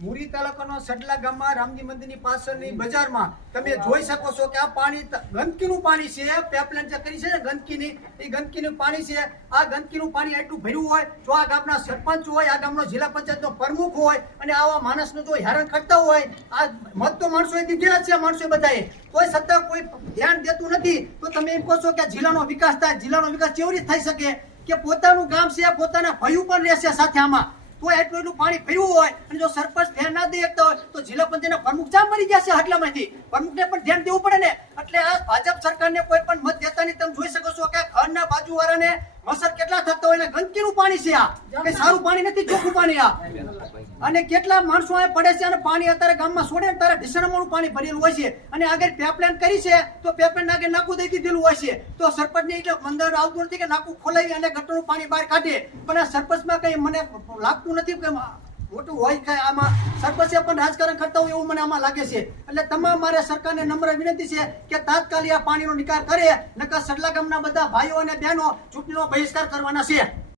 મુરી તાલુકાનો સડલા ગામમાં રામજી મંદિરની પાછળની બજારમાં તમે જોઈ શકો છો કે આ પાણી ગંદકીનું પાણી છે પાઇપલાઇન જે કરી છે ને ગંદકીની, એ ગંદકીનું પાણી છે. આ ગંદકીનું પાણી એટલું ભર્યું હોય, જો આ ગામના સરપંચ હોય, આ ગામનો જિલ્લા પંચાયતનો પ્રમુખ હોય, અને આવા માણસનું જો હેરાન કરતા હોય, આ મત તો માણસોએ દીધેલા છે માણસોએ બધાએ. કોઈ સત્તા, કોઈ ધ્યાન દેતું નથી. તો તમે એમ કહો છો કે જિલ્લાનો વિકાસ થાય, જિલ્લાનો વિકાસ કેવી રીતે થઈ શકે? કે પોતાનું ગામ છે, પોતાના ભયું પણ રહેશે સાથે આમાં. તો એટલું એટલું પાણી ભર્યું હોય અને જો સરપંચ ધ્યાન ના દે શકતા હોય, તો જિલ્લા પંચાયતના પ્રમુખ જામ મરી જશે હટલામાંથી પ્રમુખને પણ ધ્યાન દેવું પડે ને. એટલે આ ભાજપ સરકારને કોઈ પણ મત દેતા નહીં. તમે જોઈ શકો છો કે ઘરના બાજુવાળાને મસર કેટલા થતા હોય ગંદકીનું પાણી છે આ. કે સારું પાણી નથી, ચોખ્ખું પાણી આ. અને કેટલા માણસો આ પડે છે અને પાણી અત્યારે ગામમાં છોડે ને તારે ઢીસણમાનું પાણી ભરેલું હોય છે. અને આગળ પાઇપલાઇન કરી છે, તો પાઇપલાઇન આગળ નાકું દઈ દીધેલું હોય છે. તો સરપંચને એટલે અંદર આવતું નથી કે નાકું ખોલાવી અને ગટરનું પાણી બહાર કાઢે. પણ આ સરપંચમાં કઈ મને લાગતું નથી કે મોટું હોય કે આમાં સરપંચે પણ રાજકારણ કરતા હોય એવું મને આમાં લાગે છે. એટલે તમામ મારે સરકારને નમ્ર વિનંતી છે કે તાત્કાલિક આ પાણીનો નિકાલ કરે, નકર સડલા ગામના બધા ભાઈઓ અને બહેનો ચૂંટણીનો બહિષ્કાર કરવાના છે.